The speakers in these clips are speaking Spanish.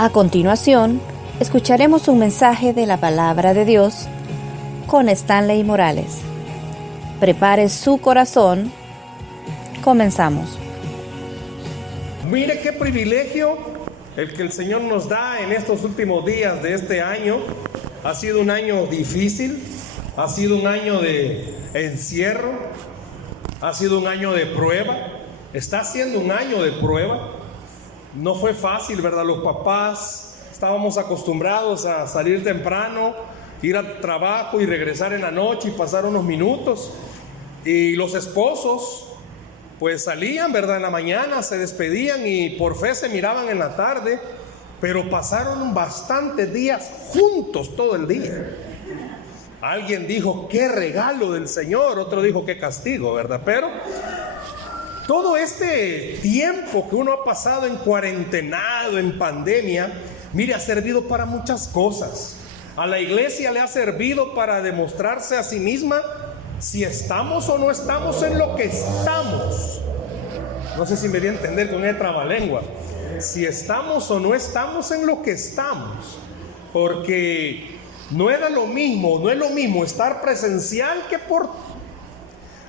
A continuación, escucharemos un mensaje de la Palabra de Dios con Stanley Morales. Prepare su corazón. Comenzamos. Mire qué privilegio el que el Señor nos da en estos últimos días de este año. Ha sido un año difícil, ha sido un año de encierro, ha sido un año de prueba, está siendo un año de prueba. No fue fácil, ¿verdad? Los papás estábamos acostumbrados a salir temprano, ir al trabajo y regresar en la noche y pasar unos minutos. Y los esposos pues salían, ¿verdad? En la mañana, se despedían y por fe se miraban en la tarde, pero pasaron bastantes días juntos todo el día. Alguien dijo, qué regalo del Señor, otro dijo, qué castigo, ¿verdad? Pero todo este tiempo que uno ha pasado en cuarentenado, en pandemia, mire, ha servido para muchas cosas. A la iglesia le ha servido para demostrarse a sí misma si estamos o no estamos en lo que estamos. No sé si me di a entender con el trabalengua. Si estamos o no estamos en lo que estamos. Porque no es lo mismo estar presencial que por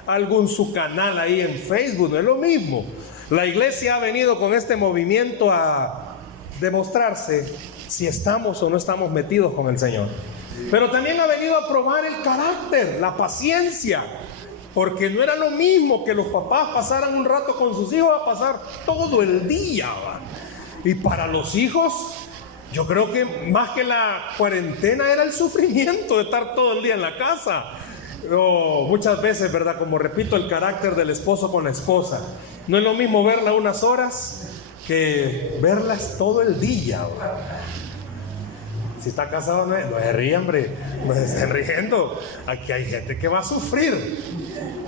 algún su canal ahí en Facebook, no es lo mismo. La iglesia ha venido con este movimiento a demostrarse si estamos o no estamos metidos con el Señor. Pero también ha venido a probar el carácter, la paciencia, porque no era lo mismo que los papás pasaran un rato con sus hijos a pasar todo el día, ¿va? Y para los hijos, yo creo que más que la cuarentena era el sufrimiento de estar todo el día en la casa. Muchas veces, ¿verdad? Como repito, el carácter del esposo con la esposa. No es lo mismo verla unas horas que verlas todo el día, ¿va? Si está casado, no se ríe, hombre, no se estén riendo. Aquí hay gente que va a sufrir,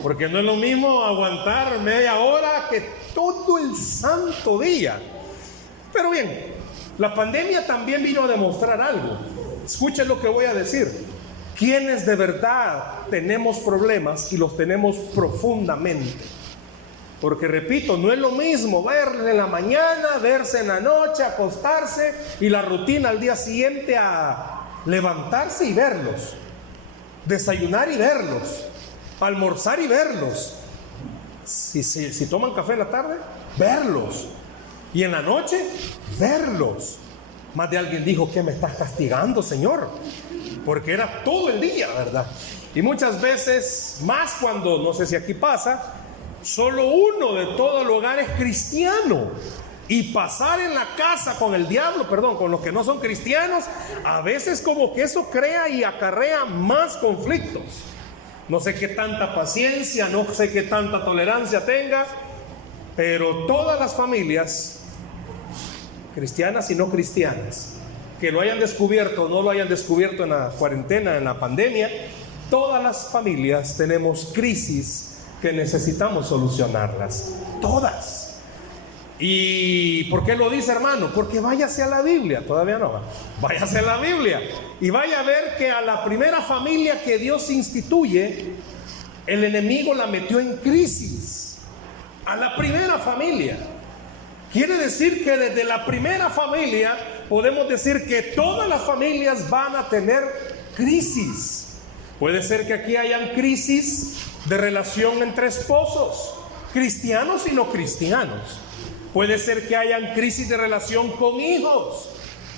porque no es lo mismo aguantar media hora que todo el santo día. Pero bien, la pandemia también vino a demostrar algo. Escuchen lo que voy a decir. Quienes de verdad tenemos problemas y los tenemos profundamente. Porque repito, no es lo mismo verle en la mañana, verse en la noche, acostarse y la rutina al día siguiente a levantarse y verlos, desayunar y verlos, almorzar y verlos. Si toman café en la tarde, verlos. Y en la noche, verlos. Más de alguien dijo, ¿qué me estás castigando, Señor? Porque era todo el día, ¿verdad? Y muchas veces, más cuando, no sé si aquí pasa, solo uno de todo el hogar es cristiano. Y pasar en la casa con el diablo, con los que no son cristianos, a veces como que eso crea y acarrea más conflictos. No sé qué tanta paciencia, no sé qué tanta tolerancia tenga, pero todas las familias, cristianas y no cristianas, que lo hayan descubierto o no lo hayan descubierto en la cuarentena, en la pandemia, todas las familias tenemos crisis que necesitamos solucionarlas, todas. ¿Y por qué lo dice, hermano? Porque váyase a la Biblia, todavía no, váyase a la Biblia y vaya a ver que a la primera familia que Dios instituye, el enemigo la metió en crisis, a la primera familia. Quiere decir que desde la primera familia podemos decir que todas las familias van a tener crisis. Puede ser que aquí hayan crisis de relación entre esposos, cristianos y no cristianos. Puede ser que hayan crisis de relación con hijos.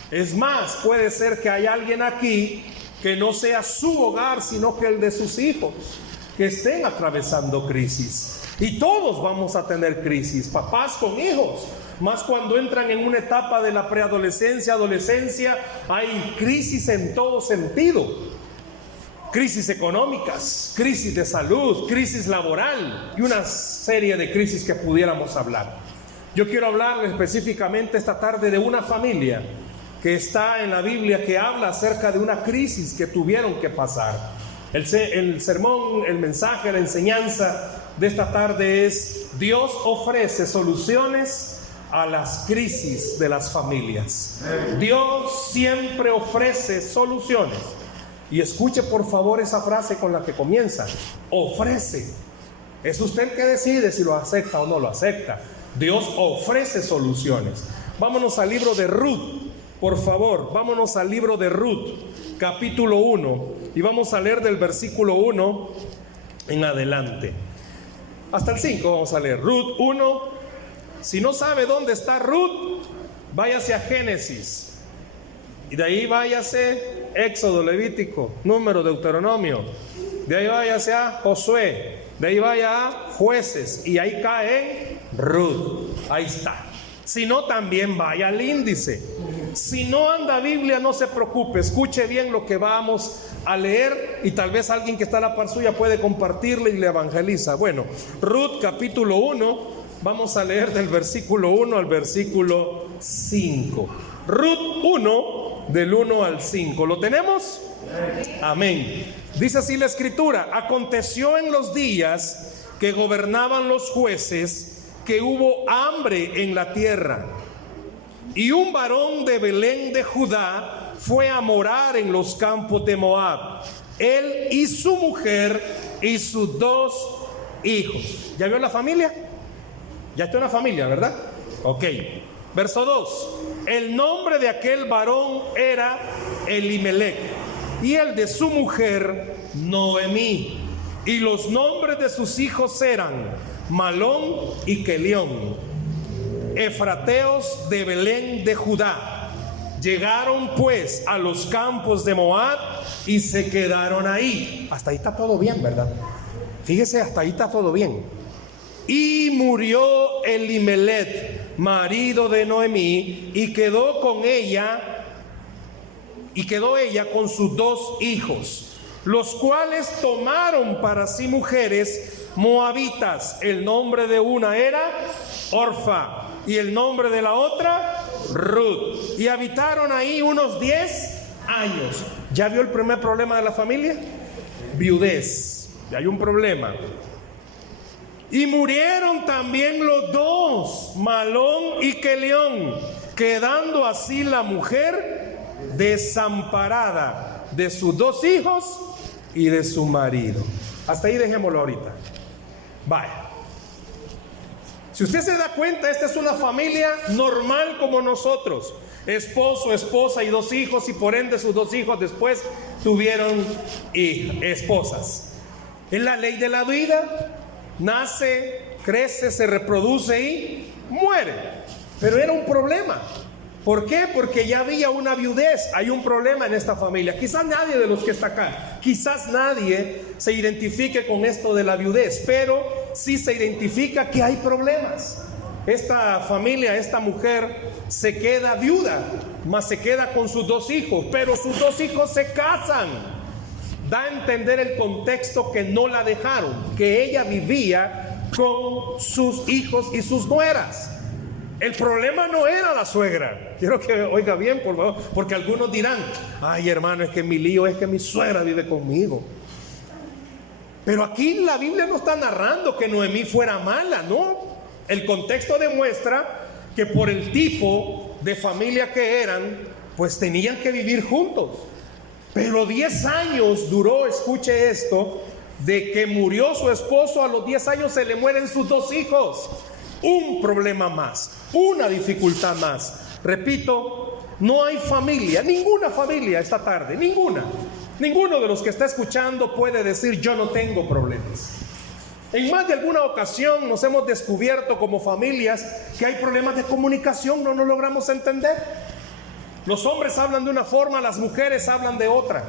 Es más, puede ser que haya alguien aquí que no sea su hogar, sino que el de sus hijos, que estén atravesando crisis. Y todos vamos a tener crisis, papás con hijos. Más cuando entran en una etapa de la preadolescencia, adolescencia, hay crisis en todo sentido. Crisis económicas, crisis de salud, crisis laboral y una serie de crisis que pudiéramos hablar. Yo quiero hablar específicamente esta tarde de una familia que está en la Biblia, que habla acerca de una crisis que tuvieron que pasar. El sermón, el mensaje, la enseñanza de esta tarde es: Dios ofrece soluciones a las crisis de las familias. Dios siempre ofrece soluciones. Y escuche por favor esa frase con la que comienza: ofrece. Es usted el que decide si lo acepta o no lo acepta. Dios ofrece soluciones. Vámonos al libro de Ruth. por favor, vámonos al libro de Ruth, capítulo 1, y vamos a leer del versículo 1 en adelante. Hasta el 5 vamos a leer. Ruth 1. Si no sabe dónde está Ruth, váyase a Génesis. Y de ahí váyase Éxodo, Levítico, Número, Deuteronomio. De ahí váyase a Josué. De ahí vaya a Jueces. Y ahí cae en Ruth. Ahí está. Si no, también vaya al índice. Si no anda Biblia, no se preocupe. Escuche bien lo que vamos a leer. Y tal vez alguien que está a la par suya puede compartirle y le evangeliza. Bueno, Ruth capítulo 1. Vamos a leer del versículo 1 al versículo 5. Ruth 1, del 1 al 5. ¿Lo tenemos? Amén. Dice así la escritura: aconteció en los días que gobernaban los jueces que hubo hambre en la tierra, y un varón de Belén de Judá fue a morar en los campos de Moab, él y su mujer y sus 2 hijos. ¿Ya vio la familia? Ya está una familia, ¿verdad? Ok. Verso 2. El nombre de aquel varón era Elimelech, y el de su mujer Noemí. Y los nombres de sus hijos eran Malón y Kelión, efrateos de Belén de Judá. Llegaron pues a los campos de Moab y se quedaron ahí. Hasta ahí está todo bien, ¿verdad? Fíjese, hasta ahí está todo bien. Y murió Elimelech, marido de Noemí, y quedó ella con sus 2 hijos, los cuales tomaron para sí mujeres moabitas. El nombre de una era Orfa y el nombre de la otra Ruth, y habitaron ahí unos 10 años. ¿Ya vio el primer problema de la familia? Viudez. Ya hay un problema. Y murieron también los 2, Malón y Kelión, quedando así la mujer desamparada de sus 2 hijos y de su marido. Hasta ahí dejémoslo ahorita. Vaya. Si usted se da cuenta, esta es una familia normal como nosotros. Esposo, esposa y 2 hijos, y por ende sus 2 hijos después tuvieron esposas. Es la ley de la vida. Nace, crece, se reproduce y muere. Pero era un problema. ¿Por qué? Porque ya había una viudez. Hay un problema en esta familia. Quizás nadie de los que está acá, quizás nadie se identifique con esto de la viudez, pero sí se identifica que hay problemas. Esta familia, esta mujer se queda viuda, mas se queda con sus 2 hijos, pero sus 2 hijos se casan. Da a entender el contexto que no la dejaron, que ella vivía con sus hijos y sus nueras. El problema no era la suegra. Quiero que oiga bien, por favor, porque algunos dirán: ay, hermano, es que mi lío es que mi suegra vive conmigo. Pero aquí la Biblia no está narrando que Noemí fuera mala, ¿no? El contexto demuestra que por el tipo de familia que eran, pues tenían que vivir juntos. Pero 10 años duró, escuche esto, de que murió su esposo. A los 10 años se le mueren sus 2 hijos. Un problema más, una dificultad más. Repito, no hay familia, ninguna familia esta tarde, ninguno de los que está escuchando puede decir: yo no tengo problemas. En más de alguna ocasión nos hemos descubierto como familias que hay problemas de comunicación, no nos logramos entender. Los hombres hablan de una forma, las mujeres hablan de otra.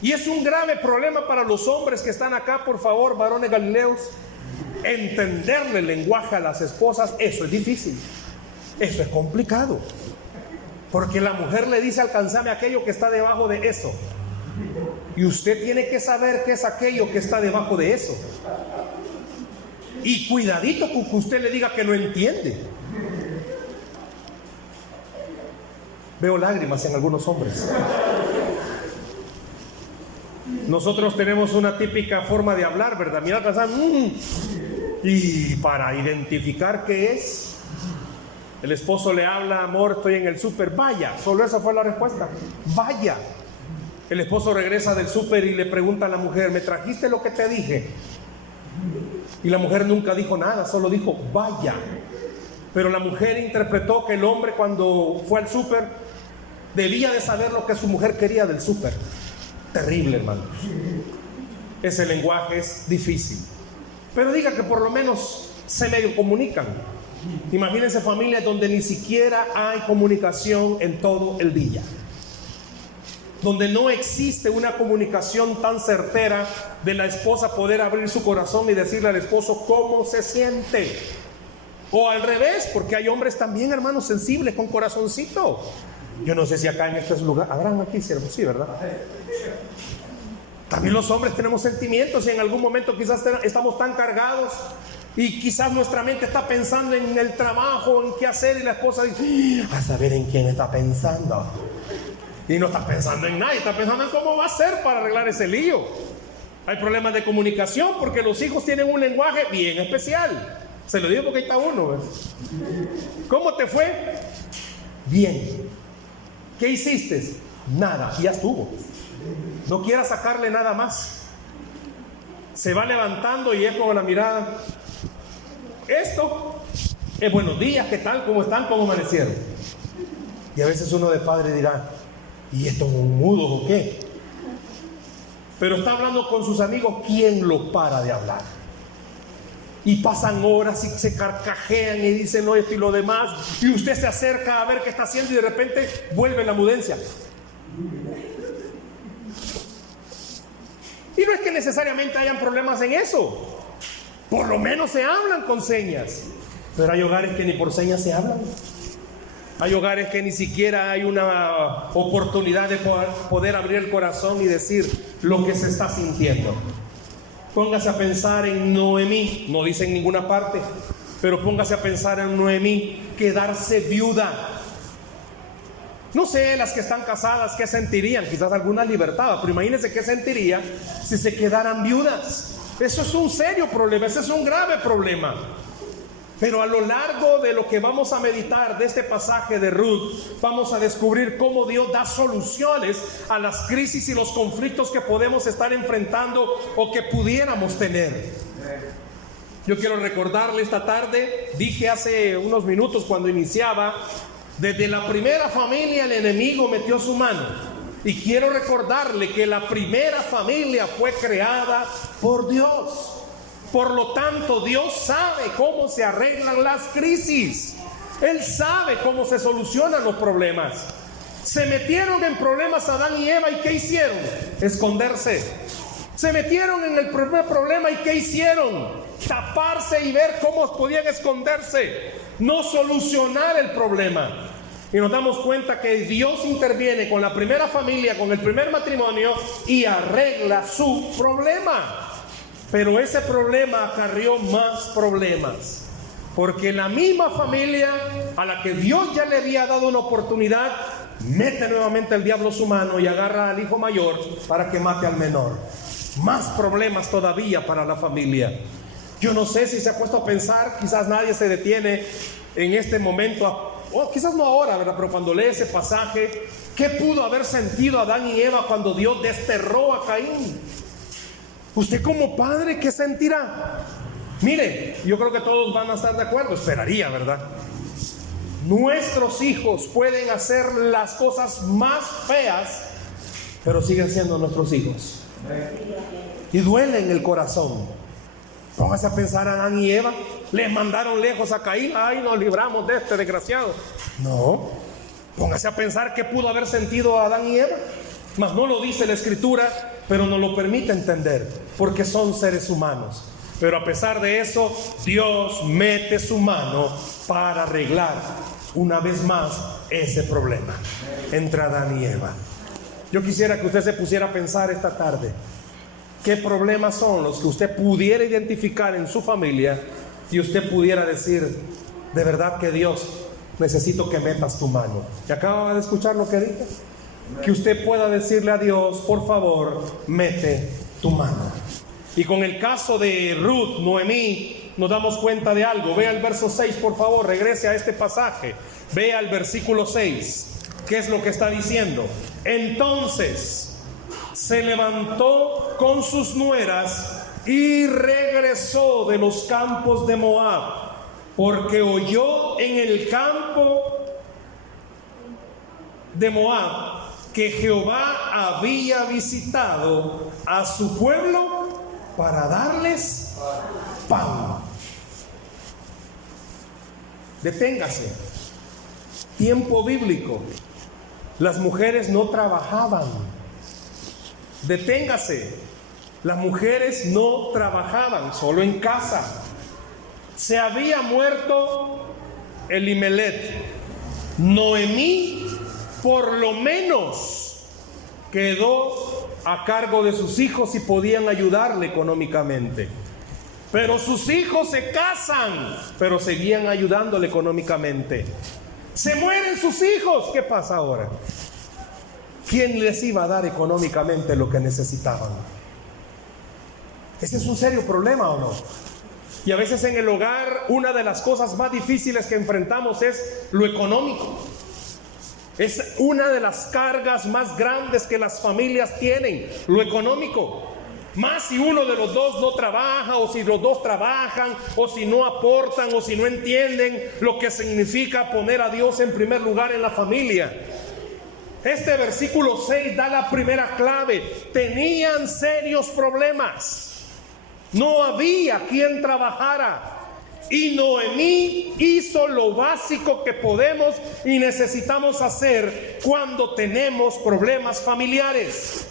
Y es un grave problema para los hombres que están acá, por favor, varones galileos. Entenderle el lenguaje a las esposas, eso es difícil. Eso es complicado. Porque la mujer le dice: alcánzame aquello que está debajo de eso. Y usted tiene que saber qué es aquello que está debajo de eso. Y cuidadito con que usted le diga que no entiende. Veo lágrimas en algunos hombres. Nosotros tenemos una típica forma de hablar, ¿verdad? Mira, y para identificar qué es, el esposo le habla: amor, estoy en el súper. Vaya, solo esa fue la respuesta. Vaya. El esposo regresa del súper y le pregunta a la mujer: ¿me trajiste lo que te dije? Y la mujer nunca dijo nada, solo dijo: vaya. Pero la mujer interpretó que el hombre, cuando fue al súper, debía de saber lo que su mujer quería del súper. Terrible, hermano. Ese lenguaje es difícil. Pero diga que por lo menos se medio comunican. Imagínense familias donde ni siquiera hay comunicación en todo el día, donde no existe una comunicación tan certera de la esposa poder abrir su corazón y decirle al esposo cómo se siente. O al revés, porque hay hombres también, hermanos, sensibles, con corazoncito. Yo no sé si acá en este lugar habrán aquí siervos, sí, ¿verdad? También los hombres tenemos sentimientos y en algún momento quizás estamos tan cargados y quizás nuestra mente está pensando en el trabajo, en qué hacer, y la esposa dice, a saber en quién está pensando. Y no está pensando en nadie, está pensando en cómo va a ser para arreglar ese lío. Hay problemas de comunicación porque los hijos tienen un lenguaje bien especial. Se lo digo porque ahí está uno, ¿ves? ¿Cómo te fue? Bien. ¿Qué hiciste? Nada, ya estuvo. No quieras sacarle nada más. Se va levantando y es como la mirada. Esto es buenos días, ¿qué tal? ¿Cómo están? ¿Cómo amanecieron? Y a veces uno de padre dirá, ¿y estos mudos o qué? Pero está hablando con sus amigos, ¿quién lo para de hablar? Y pasan horas y se carcajean y dicen no, esto y lo demás, y usted se acerca a ver qué está haciendo y de repente vuelve la mudencia. Y no es que necesariamente hayan problemas en eso, por lo menos se hablan con señas. Pero hay hogares que ni por señas se hablan. Hay hogares que ni siquiera hay una oportunidad de poder abrir el corazón y decir lo que se está sintiendo. Póngase a pensar en Noemí, no dice en ninguna parte, pero póngase a pensar en Noemí, quedarse viuda. No sé, las que están casadas, ¿qué sentirían? Quizás alguna libertad, pero imagínense qué sentiría si se quedaran viudas. Eso es un serio problema, ese es un grave problema. Pero a lo largo de lo que vamos a meditar de este pasaje de Ruth, vamos a descubrir cómo Dios da soluciones a las crisis y los conflictos que podemos estar enfrentando o que pudiéramos tener. Yo quiero recordarle esta tarde, dije hace unos minutos cuando iniciaba, desde la primera familia el enemigo metió su mano. Y quiero recordarle que la primera familia fue creada por Dios. Por lo tanto, Dios sabe cómo se arreglan las crisis. Él sabe cómo se solucionan los problemas. Se metieron en problemas Adán y Eva, ¿y qué hicieron? Esconderse. Se metieron en el primer problema, ¿y qué hicieron? Taparse y ver cómo podían esconderse. No solucionar el problema. Y nos damos cuenta que Dios interviene con la primera familia, con el primer matrimonio, y arregla su problema. Pero ese problema acarrió más problemas, porque la misma familia a la que Dios ya le había dado una oportunidad, mete nuevamente el diablo su mano y agarra al hijo mayor para que mate al menor. Más problemas todavía para la familia. Yo no sé si se ha puesto a pensar, quizás nadie se detiene en este momento, quizás no ahora, ¿verdad? Pero cuando lee ese pasaje, ¿qué pudo haber sentido Adán y Eva cuando Dios desterró a Caín? Usted como padre, ¿qué sentirá? Mire, yo creo que todos van a estar de acuerdo, esperaría, ¿verdad? Nuestros hijos pueden hacer las cosas más feas, pero siguen siendo nuestros hijos. Y duele en el corazón. Póngase a pensar a Adán y Eva. Les mandaron lejos a Caín. Ay, nos libramos de este desgraciado. No. Póngase a pensar qué pudo haber sentido Adán y Eva. Mas no lo dice la Escritura, pero nos lo permite entender, porque son seres humanos. Pero a pesar de eso, Dios mete su mano para arreglar una vez más ese problema entre Adán y Eva. Yo quisiera que usted se pusiera a pensar esta tarde, ¿qué problemas son los que usted pudiera identificar en su familia y usted pudiera decir, de verdad que Dios, necesito que metas tu mano? ¿Y acaba de escuchar lo que dije? Que usted pueda decirle a Dios, por favor, mete tu mano. Y con el caso de Ruth, Noemí, nos damos cuenta de algo. Vea el verso 6, por favor, regrese a este pasaje. Vea el versículo 6. ¿Qué es lo que está diciendo? Entonces se levantó con sus nueras y regresó de los campos de Moab. porque oyó en el campo de Moab que Jehová había visitado a su pueblo para darles pan. Deténgase. Tiempo bíblico. Las mujeres no trabajaban. Deténgase. Las mujeres no trabajaban, solo en casa. Se había muerto Elimelech. Noemí, por lo menos, quedó a cargo de sus hijos y podían ayudarle económicamente. Pero sus hijos se casan, pero seguían ayudándole económicamente. Se mueren sus hijos. ¿Qué pasa ahora? ¿Quién les iba a dar económicamente lo que necesitaban? Ese es un serio problema, ¿o no? Y a veces en el hogar una de las cosas más difíciles que enfrentamos es lo económico. Es una de las cargas más grandes que las familias tienen, lo económico. Más si uno de los dos no trabaja, o si los dos trabajan, o si no aportan, o si no entienden lo que significa poner a Dios en primer lugar en la familia. Este versículo 6 da la primera clave. Tenían serios problemas. No había quien trabajara. Y Noemí hizo lo básico que podemos y necesitamos hacer cuando tenemos problemas familiares.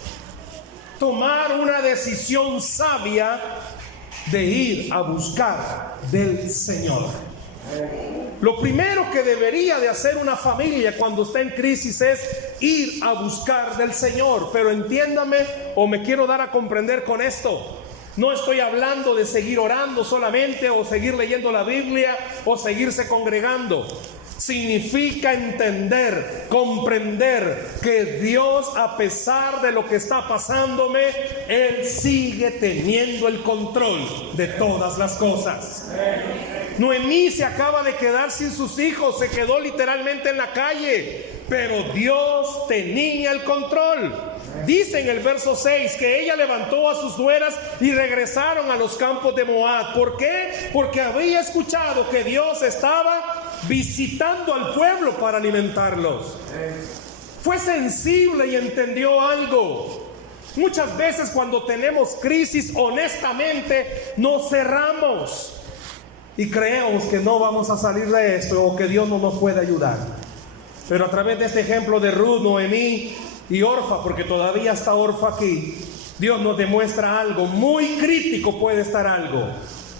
Tomar una decisión sabia de ir a buscar del Señor. Lo primero que debería de hacer una familia cuando está en crisis es ir a buscar del Señor. Pero entiéndame, o me quiero dar a comprender con esto. No estoy hablando de seguir orando solamente, o seguir leyendo la Biblia, o seguirse congregando. Significa entender, comprender que Dios, a pesar de lo que está pasándome, Él sigue teniendo el control de todas las cosas. Noemí se acaba de quedar sin sus hijos, se quedó literalmente en la calle, pero Dios tenía el control. Dice en el verso 6 que ella levantó a sus nueras y regresaron a los campos de Moab. ¿Por qué? Porque había escuchado que Dios estaba visitando al pueblo para alimentarlos. Fue sensible y entendió algo. Muchas veces cuando tenemos crisis, honestamente nos cerramos y creemos que no vamos a salir de esto, o que Dios no nos puede ayudar. Pero a través de este ejemplo de Ruth, Noemí y Orfa, porque todavía está Orfa aquí, Dios nos demuestra algo. Muy crítico puede estar algo,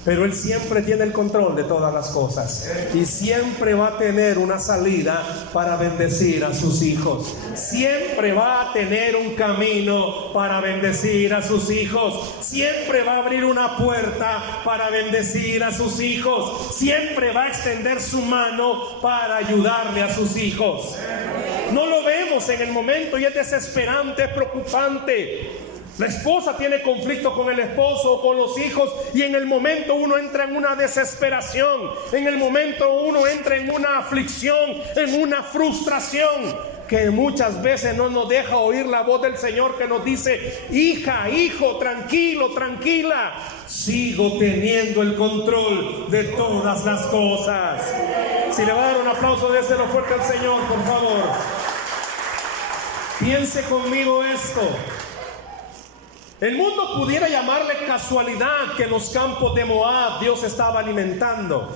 pero Él siempre tiene el control de todas las cosas, y siempre va a tener una salida para bendecir a sus hijos. Siempre va a tener un camino para bendecir a sus hijos. Siempre va a abrir una puerta para bendecir a sus hijos. Siempre va a extender su mano para ayudarle a sus hijos. No lo vemos en el momento y es desesperante, es preocupante. La esposa tiene conflicto con el esposo o con los hijos, y en el momento uno entra en una desesperación, en el momento uno entra en una aflicción, en una frustración que muchas veces no nos deja oír la voz del Señor, que nos dice: hija, hijo, tranquilo, tranquila, sigo teniendo el control de todas las cosas. Si le va a dar un aplauso, déselo fuerte al Señor, por favor. Piense conmigo esto. El mundo pudiera llamarle casualidad que en los campos de Moab Dios estaba alimentando.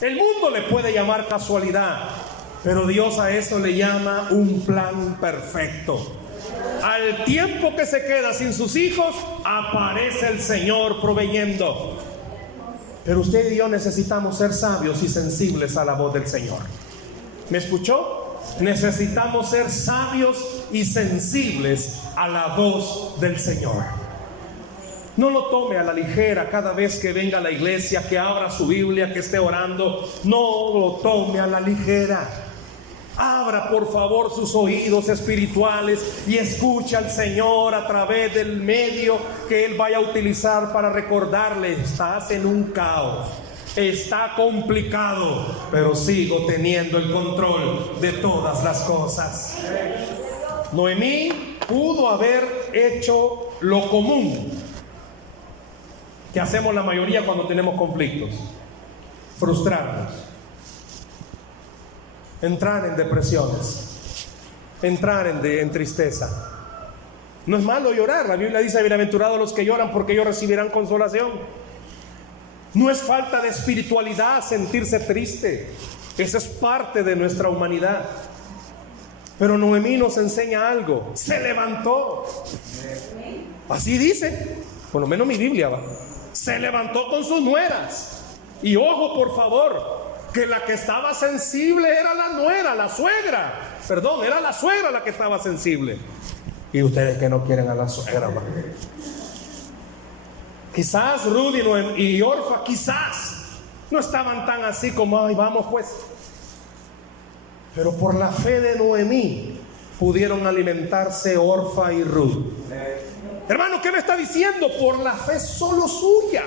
El mundo le puede llamar casualidad, pero Dios a eso le llama un plan perfecto. Al tiempo que se queda sin sus hijos, aparece el Señor proveyendo. Pero usted y yo necesitamos ser sabios y sensibles a la voz del Señor. ¿Me escuchó? Necesitamos ser sabios y sensibles a la voz del Señor. No lo tome a la ligera cada vez que venga a la iglesia, que abra su Biblia, que esté orando. No lo tome a la ligera. Abra por favor sus oídos espirituales y escuche al Señor a través del medio que Él vaya a utilizar para recordarle: estás en un caos, está complicado, pero sigo teniendo el control de todas las cosas. Noemí pudo haber hecho lo común que hacemos la mayoría cuando tenemos conflictos. frustrarnos, entrar en depresiones, entrar en tristeza. No es malo llorar. La Biblia dice: bienaventurados los que lloran, porque ellos recibirán consolación. No es falta de espiritualidad sentirse triste. Esa es parte de nuestra humanidad. Pero Noemí nos enseña algo: se levantó. Así dice, por lo menos mi Biblia va. Se levantó con sus nueras. Y ojo, por favor, que la que estaba sensible era la nuera, la suegra. Perdón, era la suegra la que estaba sensible. Y ustedes que no quieren a la suegra, man. Quizás Rudy y Orfa, quizás no estaban tan así como: ay, vamos pues. Pero por la fe de Noemí pudieron alimentarse Orfa y Ruth. Hermano, ¿qué me está diciendo? Por la fe solo suya.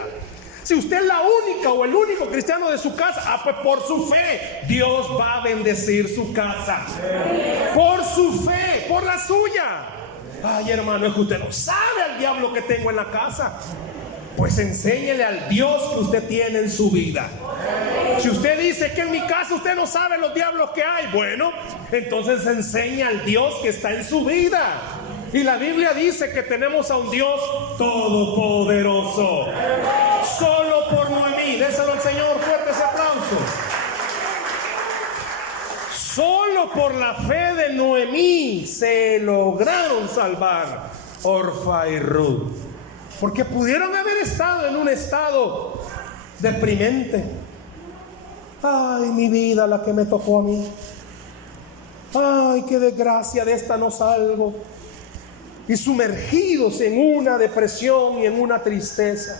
Si usted es la única o el único cristiano de su casa, pues por su fe Dios va a bendecir su casa. Por su fe, por la suya. Ay, hermano, es que usted no sabe al diablo que tengo en la casa. Pues enséñele al Dios que usted tiene en su vida. Si usted dice que en mi casa usted no sabe los diablos que hay, bueno, entonces enseña al Dios que está en su vida. Y la Biblia dice que tenemos a un Dios todopoderoso. Solo por Noemí, déselo al Señor, fuerte ese aplauso. Solo por la fe de Noemí se lograron salvar Orfa y Ruth. Porque pudieron haber estado en un estado deprimente. Ay, mi vida, la que me tocó a mí. Ay, qué desgracia, de esta no salgo. Y sumergidos en una depresión y en una tristeza.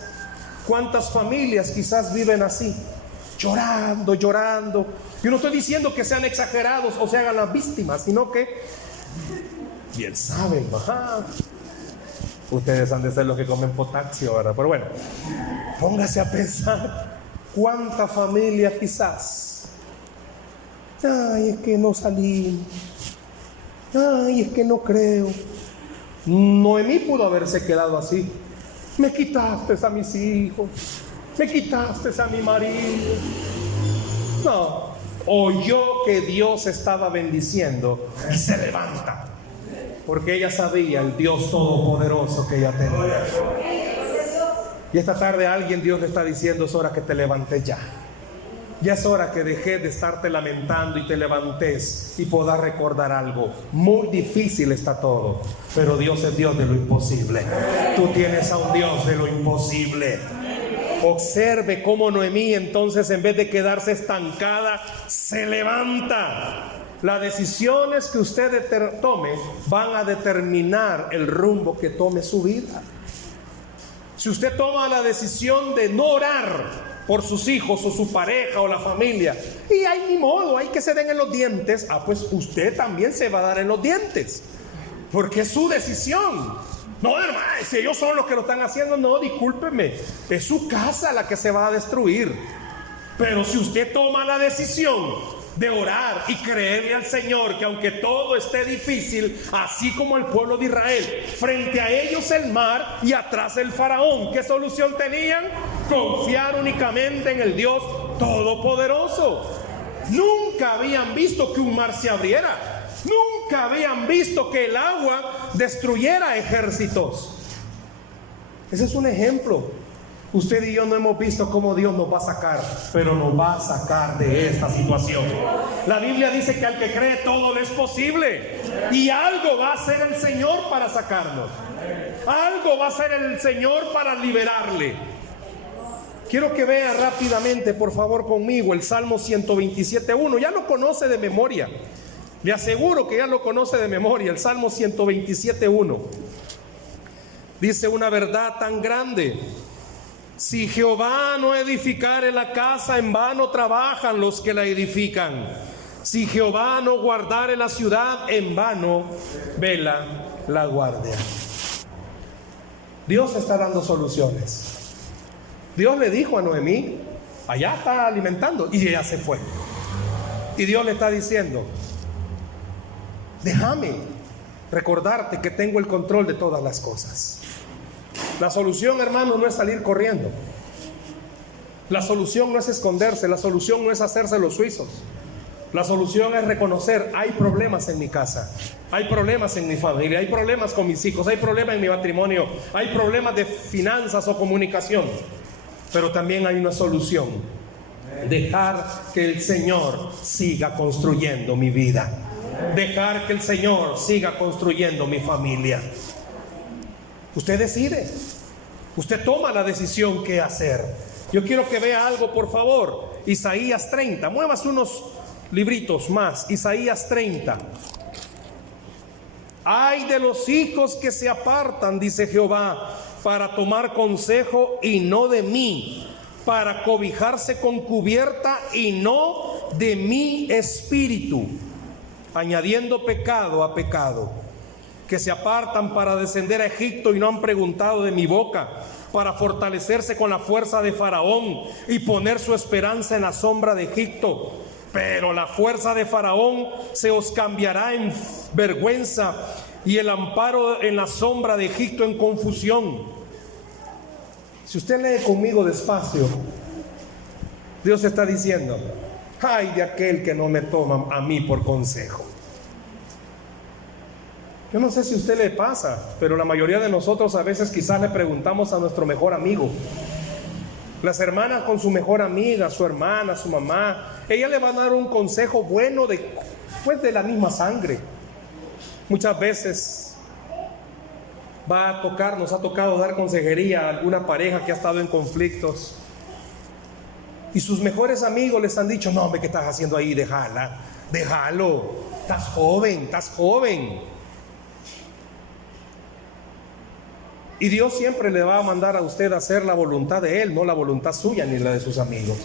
¿Cuántas familias quizás viven así? Llorando, llorando. Yo no estoy diciendo que sean exagerados o se hagan las víctimas, sino que bien saben, ustedes han de ser los que comen potasio, ¿verdad? Pero bueno, póngase a pensar cuántas familias quizás: ay, es que no salí, ay, es que no creo. Noemí pudo haberse quedado así: me quitaste a mis hijos, me quitaste a mi marido. No, oyó que Dios estaba bendiciendo y se levanta, porque ella sabía el Dios todopoderoso que ella tenía. Y esta tarde a alguien Dios le está diciendo: es hora que te levantes ya. Ya es hora que dejes de estarte lamentando y te levantes y puedas recordar algo. Muy difícil está todo, pero Dios es Dios de lo imposible. Tú tienes a un Dios de lo imposible. Observe cómo Noemí entonces, en vez de quedarse estancada, se levanta. Las decisiones que usted tome van a determinar el rumbo que tome su vida. Si usted toma la decisión de no orar por sus hijos o su pareja o la familia, y hay ni modo, hay que se den en los dientes, pues usted también se va a dar en los dientes, porque es su decisión. No, hermano, si ellos son los que lo están haciendo, no, discúlpeme, es su casa la que se va a destruir. Pero si usted toma la decisión de orar y creerle al Señor que aunque todo esté difícil, así como el pueblo de Israel, frente a ellos el mar y atrás el faraón, ¿qué solución tenían? Confiar únicamente en el Dios todopoderoso. Nunca habían visto que un mar se abriera. Nunca habían visto que el agua destruyera ejércitos. Ese es un ejemplo. Usted y yo no hemos visto cómo Dios nos va a sacar, pero nos va a sacar de esta situación. La Biblia dice que al que cree todo le es posible. Y algo va a hacer el Señor para sacarnos. Algo va a hacer el Señor para liberarle. Quiero que vea rápidamente, por favor, conmigo el Salmo 127:1. Ya lo conoce de memoria. Le aseguro que ya lo conoce de memoria. El Salmo 127:1. Dice una verdad tan grande: si Jehová no edificare la casa, en vano trabajan los que la edifican. Si Jehová no guardare la ciudad, en vano vela la guardia. Dios está dando soluciones. Dios le dijo a Noemí: allá está alimentando, y ella se fue. Y Dios le está diciendo: déjame recordarte que tengo el control de todas las cosas. La solución, hermano, no es salir corriendo. La solución no es esconderse, la solución no es hacerse los suizos. La solución es reconocer, hay problemas en mi casa, hay problemas en mi familia, hay problemas con mis hijos, hay problemas en mi matrimonio, hay problemas de finanzas o comunicación. Pero también hay una solución: dejar que el Señor siga construyendo mi vida, dejar que el Señor siga construyendo mi familia. Usted decide, usted toma la decisión qué hacer. Yo quiero que vea algo, por favor. Isaías 30, muevas unos libritos más. Isaías 30. Ay de los hijos que se apartan, dice Jehová, para tomar consejo y no de mí, para cobijarse con cubierta y no de mi espíritu, añadiendo pecado a pecado, que se apartan para descender a Egipto y no han preguntado de mi boca, para fortalecerse con la fuerza de Faraón y poner su esperanza en la sombra de Egipto. Pero la fuerza de Faraón se os cambiará en vergüenza y el amparo en la sombra de Egipto en confusión. Si usted lee conmigo despacio, Dios está diciendo: ay de aquel que no me toma a mí por consejo. Yo no sé si a usted le pasa, pero la mayoría de nosotros a veces quizás le preguntamos a nuestro mejor amigo. Las hermanas con su mejor amiga, su hermana, su mamá, ella le va a dar un consejo bueno de la misma sangre. Muchas veces nos ha tocado dar consejería a alguna pareja que ha estado en conflictos. Y sus mejores amigos les han dicho: no, hombre, ¿qué estás haciendo ahí? Déjalo, estás joven. Y Dios siempre le va a mandar a usted a hacer la voluntad de Él, no la voluntad suya ni la de sus amigos.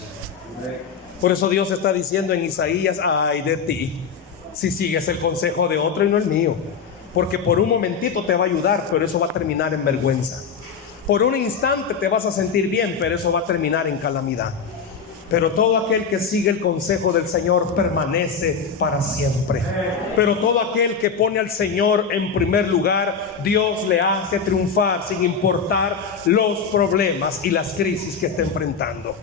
Por eso Dios está diciendo en Isaías: ay de ti, si sigues el consejo de otro y no el mío. Porque por un momentito te va a ayudar, pero eso va a terminar en vergüenza. Por un instante te vas a sentir bien, pero eso va a terminar en calamidad. Pero todo aquel que sigue el consejo del Señor permanece para siempre. Pero todo aquel que pone al Señor en primer lugar, Dios le hace triunfar sin importar los problemas y las crisis que esté enfrentando.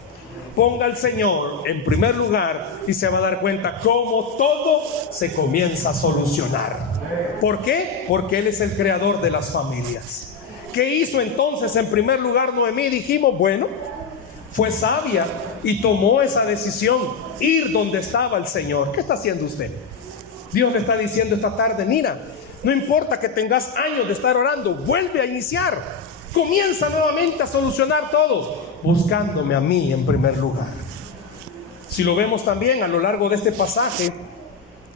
Ponga al Señor en primer lugar y se va a dar cuenta cómo todo se comienza a solucionar. ¿Por qué? Porque Él es el creador de las familias. ¿Qué hizo entonces en primer lugar Noemí? Dijimos, bueno, fue sabia y tomó esa decisión, ir donde estaba el Señor. ¿Qué está haciendo usted? Dios le está diciendo esta tarde: mira, no importa que tengas años de estar orando, vuelve a iniciar, comienza nuevamente a solucionar todo, buscándome a mí en primer lugar. Si lo vemos también a lo largo de este pasaje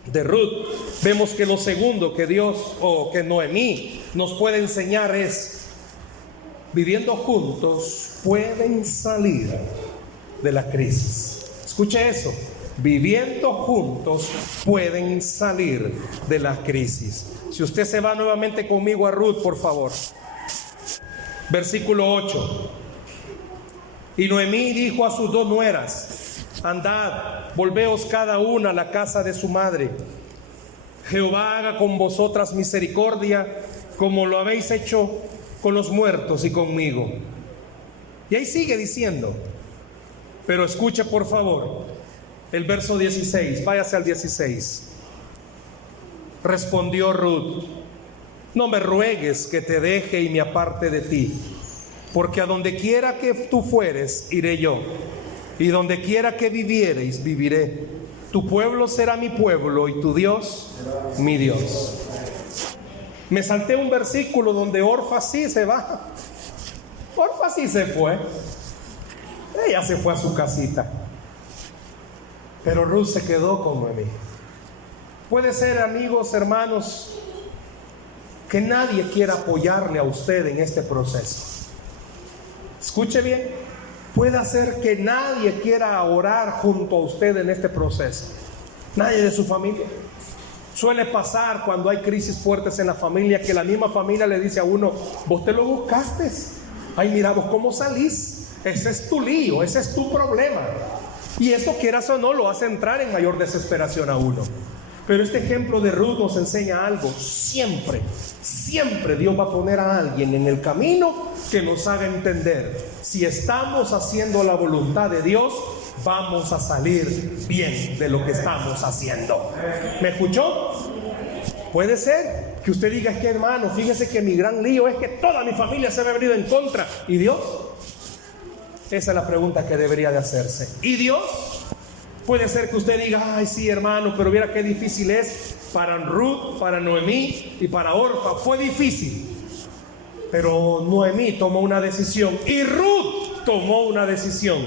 de Ruth, vemos que lo segundo que que Noemí nos puede enseñar es: viviendo juntos pueden salir de la crisis. Escuche eso: viviendo juntos pueden salir de la crisis. Si usted se va nuevamente conmigo a Ruth, por favor. Versículo 8. Y Noemí dijo a sus dos nueras: andad, volveos cada una a la casa de su madre. Jehová haga con vosotras misericordia, como lo habéis hecho con los muertos y conmigo. Y ahí sigue diciendo, pero escuche por favor el verso 16, váyase al 16. Respondió Ruth: no me ruegues que te deje y me aparte de ti, porque a donde quiera que tú fueres, iré yo, y donde quiera que viviereis, viviré. Tu pueblo será mi pueblo y tu Dios, mi Dios. Me salté un versículo donde Orfa sí se va. Orfa sí se fue. Ella se fue a su casita. Pero Ruth se quedó con Noemí. Puede ser, amigos, hermanos, que nadie quiera apoyarle a usted en este proceso. Escuche bien. Puede ser que nadie quiera orar junto a usted en este proceso. Nadie de su familia. Suele pasar cuando hay crisis fuertes en la familia, que la misma familia le dice a uno: vos te lo buscaste. Ay, mira vos cómo salís. Ese es tu lío, ese es tu problema. Y eso, quieras o no, lo hace entrar en mayor desesperación a uno. Pero este ejemplo de Ruth nos enseña algo. Siempre Dios va a poner a alguien en el camino que nos haga entender, si estamos haciendo la voluntad de Dios, vamos a salir bien de lo que estamos haciendo. ¿Me escuchó? Puede ser que usted diga, es que hermano, fíjese que mi gran lío es que toda mi familia se me ha venido en contra. ¿Y Dios? Esa es la pregunta que debería de hacerse. ¿Y Dios? Puede ser que usted diga, ay sí hermano, pero mira qué difícil es para Ruth, para Noemí y para Orfa. Fue difícil, pero Noemí tomó una decisión y Ruth tomó una decisión.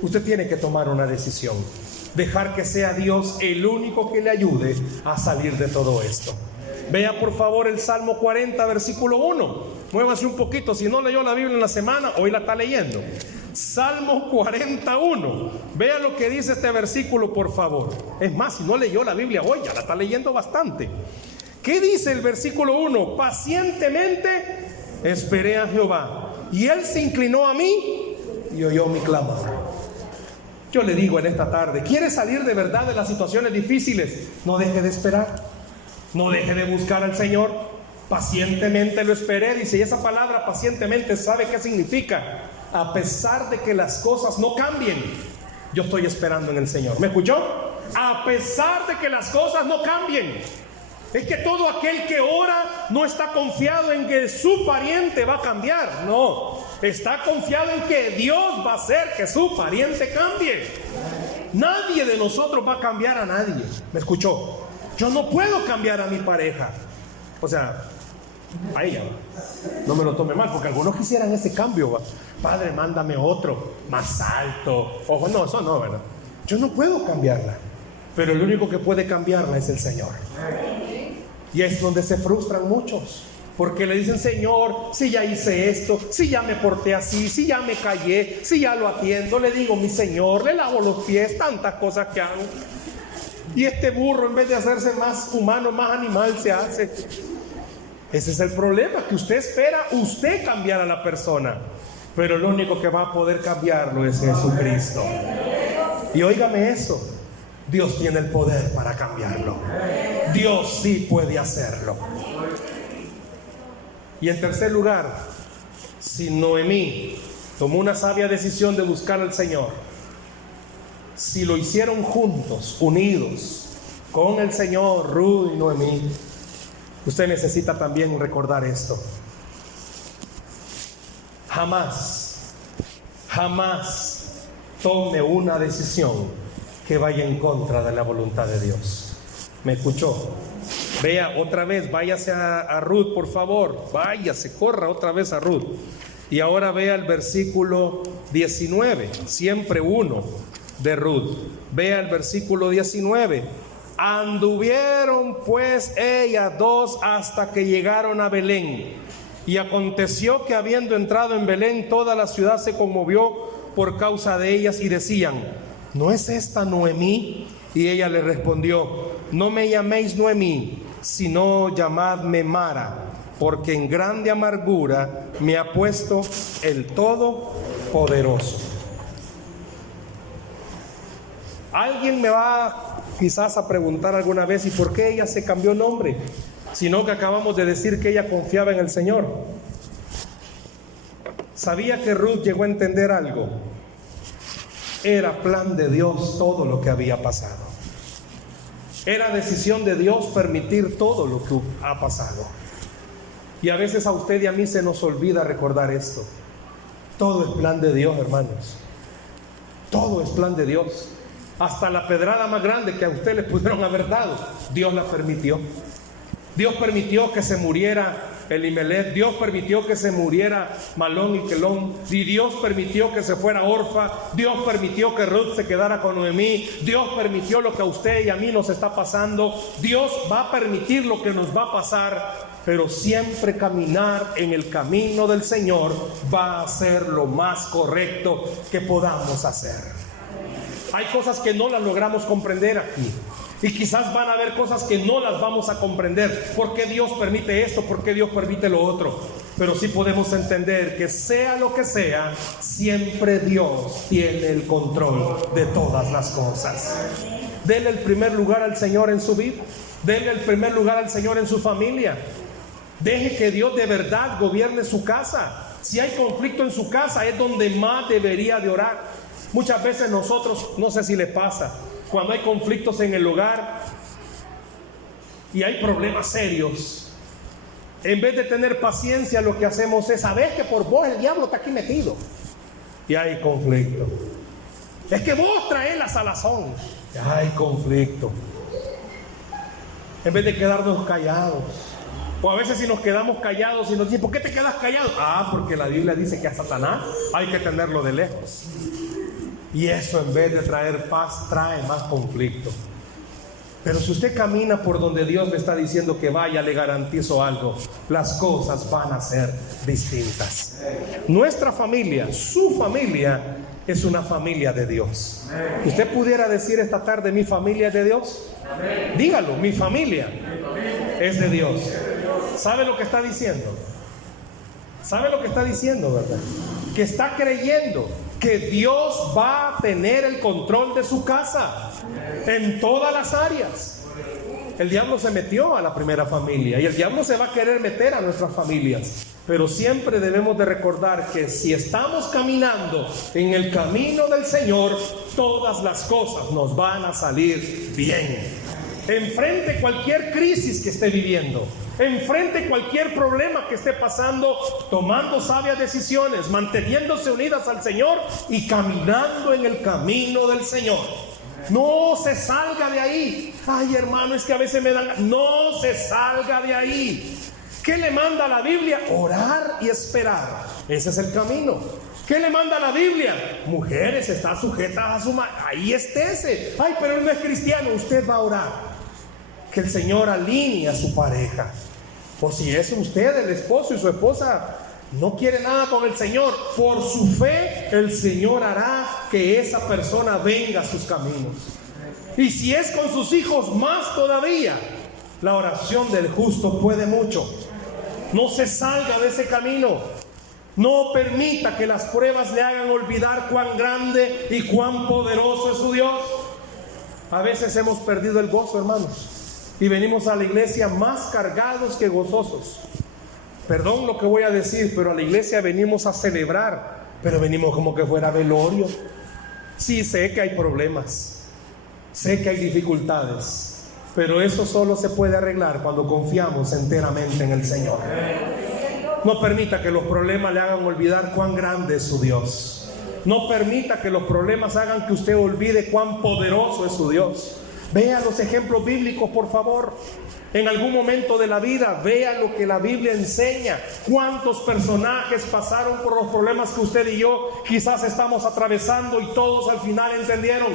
Usted tiene que tomar una decisión, dejar que sea Dios el único que le ayude a salir de todo esto. Vea por favor el Salmo 40, versículo 1. Muévase un poquito, si no leyó la Biblia en la semana, hoy la está leyendo. Salmo 41. Vea lo que dice este versículo, por favor. Es más, si no leyó la Biblia hoy, ya la está leyendo bastante. ¿Qué dice el versículo 1? Pacientemente esperé a Jehová, y Él se inclinó a mí y oyó mi clamor. Yo le digo en esta tarde, ¿quiere salir de verdad de las situaciones difíciles? No deje de esperar, no deje de buscar al Señor. Pacientemente lo esperé, dice, y esa palabra pacientemente, ¿sabe qué significa? A pesar de que las cosas no cambien, yo estoy esperando en el Señor. ¿Me escuchó? A pesar de que las cosas no cambien. Es que todo aquel que ora no está confiado en que su pariente va a cambiar. No, está confiado en que Dios va a hacer que su pariente cambie. Nadie de nosotros va a cambiar a nadie. ¿Me escuchó? Yo no puedo cambiar a mi pareja. O sea, a ella. No me lo tome mal, porque algunos quisieran ese cambio. Padre, mándame otro más alto. Ojo, no, eso no, ¿verdad? Yo no puedo cambiarla, pero el único que puede cambiarla es el Señor. Y es donde se frustran muchos, porque le dicen, Señor, si ya hice esto, si ya me porté así, si ya me callé, si ya lo atiendo, le digo, mi Señor, le lavo los pies, tantas cosas que hago. Y este burro, en vez de hacerse más humano, más animal, se hace. Ese es el problema, que usted espera usted cambiar a la persona, pero el único que va a poder cambiarlo es Jesucristo. Y óigame eso, Dios tiene el poder para cambiarlo. Dios sí puede hacerlo. Y en tercer lugar, si Noemí tomó una sabia decisión de buscar al Señor, si lo hicieron juntos, unidos con el Señor, Ruth y Noemí, usted necesita también recordar esto. Jamás tome una decisión que vaya en contra de la voluntad de Dios. ¿Me escuchó? Vea otra vez, váyase a Ruth, por favor. Váyase, corra otra vez a Ruth. Y ahora vea el versículo 19, siempre uno de Ruth. Vea el versículo 19. Anduvieron pues ellas dos hasta que llegaron a Belén. Y aconteció que habiendo entrado en Belén, toda la ciudad se conmovió por causa de ellas y decían, ¿no es esta Noemí? Y ella le respondió, no me llaméis Noemí, sino llamadme Mara, porque en grande amargura me ha puesto el Todopoderoso. Alguien me va quizás a preguntar alguna vez, ¿y por qué ella se cambió nombre? Sino que acabamos de decir que ella confiaba en el Señor. ¿Sabía que Ruth llegó a entender algo? Era plan de Dios todo lo que había pasado. Era decisión de Dios permitir todo lo que ha pasado. Y a veces a usted y a mí se nos olvida recordar esto. Todo es plan de Dios, hermanos. Todo es plan de Dios. Hasta la pedrada más grande que a usted le pudieron haber dado, Dios la permitió. Dios permitió que se muriera Elimelech, Dios permitió que se muriera Malón y Quelón, y Dios permitió que se fuera Orfa, Dios permitió que Ruth se quedara con Noemí, Dios permitió lo que a usted y a mí nos está pasando, Dios va a permitir lo que nos va a pasar, pero siempre caminar en el camino del Señor va a ser lo más correcto que podamos hacer. Hay cosas que no las logramos comprender aquí. Y quizás van a haber cosas que no las vamos a comprender. ¿Por qué Dios permite esto? ¿Por qué Dios permite lo otro? Pero sí podemos entender que sea lo que sea, siempre Dios tiene el control de todas las cosas. Denle el primer lugar al Señor en su vida. Denle el primer lugar al Señor en su familia. Deje que Dios de verdad gobierne su casa. Si hay conflicto en su casa, es donde más debería de orar. Muchas veces nosotros, no sé si le pasa, cuando hay conflictos en el hogar y hay problemas serios, en vez de tener paciencia, lo que hacemos es: sabes que por vos el diablo está aquí metido y hay conflicto. Es que vos traes la salazón, hay conflicto. En vez de quedarnos callados. O a veces si nos quedamos callados y nos dicen: ¿por qué te quedas callado? Porque la Biblia dice que a Satanás hay que tenerlo de lejos. Y eso, en vez de traer paz, trae más conflicto. Pero si usted camina por donde Dios le está diciendo que vaya, le garantizo algo: las cosas van a ser distintas. Nuestra familia, su familia, es una familia de Dios. ¿Usted pudiera decir esta tarde: mi familia es de Dios? Dígalo: mi familia es de Dios. ¿Sabe lo que está diciendo? ¿Sabe lo que está diciendo, verdad? Que está creyendo que Dios va a tener el control de su casa en todas las áreas. El diablo se metió a la primera familia y el diablo se va a querer meter a nuestras familias. Pero siempre debemos de recordar que si estamos caminando en el camino del Señor, todas las cosas nos van a salir bien. Enfrente cualquier crisis que esté viviendo, enfrente cualquier problema que esté pasando, tomando sabias decisiones, manteniéndose unidas al Señor y caminando en el camino del Señor. No se salga de ahí. Ay, hermano, es que a veces me dan... No se salga de ahí. ¿Qué le manda la Biblia? Orar y esperar. Ese es el camino. ¿Qué le manda la Biblia? Mujeres, está sujetas a su marido. Ahí estése. Ay, pero él no es cristiano. Usted va a orar que el Señor alinee a su pareja. O si es usted el esposo y su esposa no quiere nada con el Señor, por su fe el Señor hará que esa persona venga a sus caminos. Y si es con sus hijos, más todavía. La oración del justo puede mucho. No se salga de ese camino. No permita que las pruebas le hagan olvidar cuán grande y cuán poderoso es su Dios. A veces hemos perdido el gozo, hermanos, y venimos a la iglesia más cargados que gozosos. Perdón lo que voy a decir, pero a la iglesia venimos a celebrar, pero venimos como que fuera velorio. Sí, sé que hay problemas, sé que hay dificultades, pero eso solo se puede arreglar cuando confiamos enteramente en el Señor. No permita que los problemas le hagan olvidar cuán grande es su Dios. No permita que los problemas hagan que usted olvide cuán poderoso es su Dios. Vea los ejemplos bíblicos, por favor. En algún momento de la vida, vea lo que la Biblia enseña. Cuántos personajes pasaron por los problemas que usted y yo quizás estamos atravesando, y todos al final entendieron: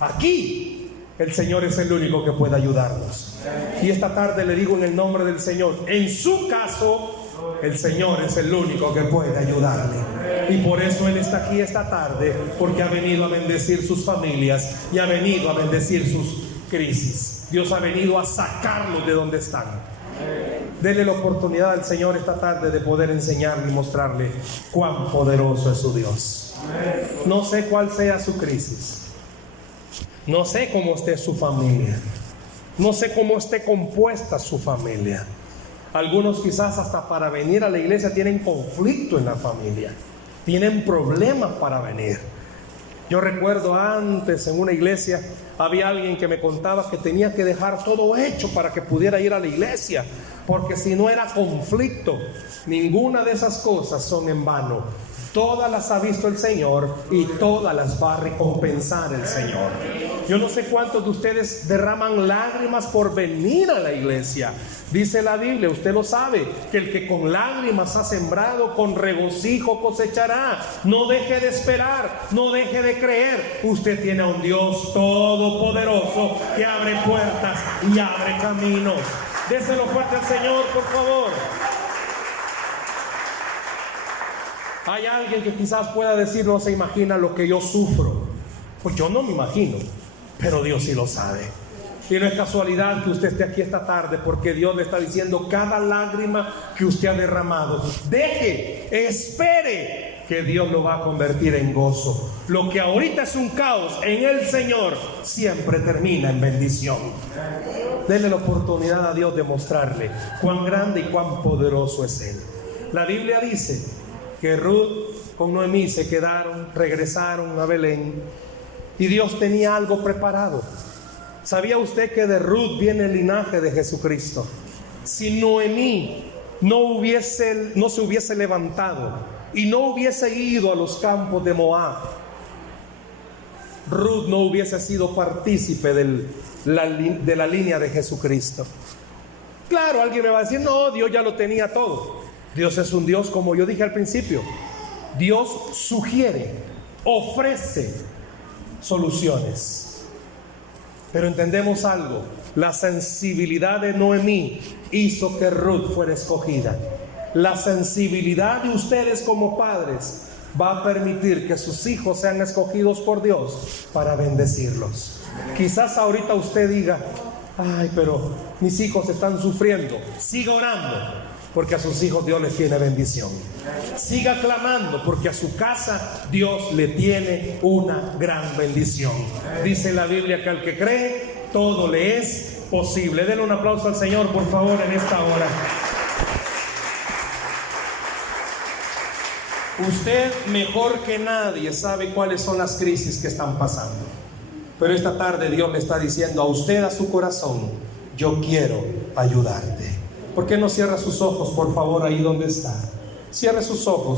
aquí el Señor es el único que puede ayudarnos. Y esta tarde le digo en el nombre del Señor: en su caso, el Señor es el único que puede ayudarle. Y por eso Él está aquí esta tarde, porque ha venido a bendecir sus familias y ha venido a bendecir sus crisis. Dios ha venido a sacarlos de donde están. Dele la oportunidad al Señor esta tarde de poder enseñarle y mostrarle cuán poderoso es su Dios. No sé cuál sea su crisis, no sé cómo esté su familia, no sé cómo esté compuesta su familia. Algunos quizás hasta para venir a la iglesia tienen conflicto en la familia, tienen problemas para venir. Yo recuerdo antes en una iglesia había alguien que me contaba que tenía que dejar todo hecho para que pudiera ir a la iglesia, porque si no era conflicto. Ninguna de esas cosas son en vano. Todas las ha visto el Señor y todas las va a recompensar el Señor. Yo no sé cuántos de ustedes derraman lágrimas por venir a la iglesia. Dice la Biblia, usted lo sabe, que el que con lágrimas ha sembrado, con regocijo cosechará. No deje de esperar, no deje de creer. Usted tiene a un Dios todopoderoso que abre puertas y abre caminos. Déselo fuerte al Señor, por favor. Hay alguien que quizás pueda decir: no se imagina lo que yo sufro. Pues yo no me imagino, pero Dios sí lo sabe. Y no es casualidad que usted esté aquí esta tarde, porque Dios le está diciendo: cada lágrima que usted ha derramado, deje, espere, que Dios lo va a convertir en gozo. Lo que ahorita es un caos, en el Señor siempre termina en bendición. Denle la oportunidad a Dios de mostrarle cuán grande y cuán poderoso es Él. La Biblia dice que Ruth con Noemí se quedaron, regresaron a Belén, y Dios tenía algo preparado. ¿Sabía usted que de Ruth viene el linaje de Jesucristo? Si Noemí no se hubiese levantado y no hubiese ido a los campos de Moab, Ruth no hubiese sido partícipe de la línea de Jesucristo. Claro, alguien me va a decir, no, Dios ya lo tenía todo. Dios es un Dios, como yo dije al principio, Dios sugiere, ofrece soluciones. Pero entendemos algo: la sensibilidad de Noemí hizo que Ruth fuera escogida. La sensibilidad de ustedes como padres va a permitir que sus hijos sean escogidos por Dios para bendecirlos. Quizás ahorita usted diga, ay, pero mis hijos están sufriendo. Siga orando, porque a sus hijos Dios les tiene bendición. Siga clamando, porque a su casa Dios le tiene una gran bendición. Dice la Biblia que al que cree, todo le es posible. Denle un aplauso al Señor, por favor, en esta hora. Usted mejor que nadie sabe cuáles son las crisis que están pasando. Pero esta tarde Dios le está diciendo a usted, a su corazón, yo quiero ayudarte. ¿Por qué no cierra sus ojos, por favor, ahí donde está? Cierre sus ojos.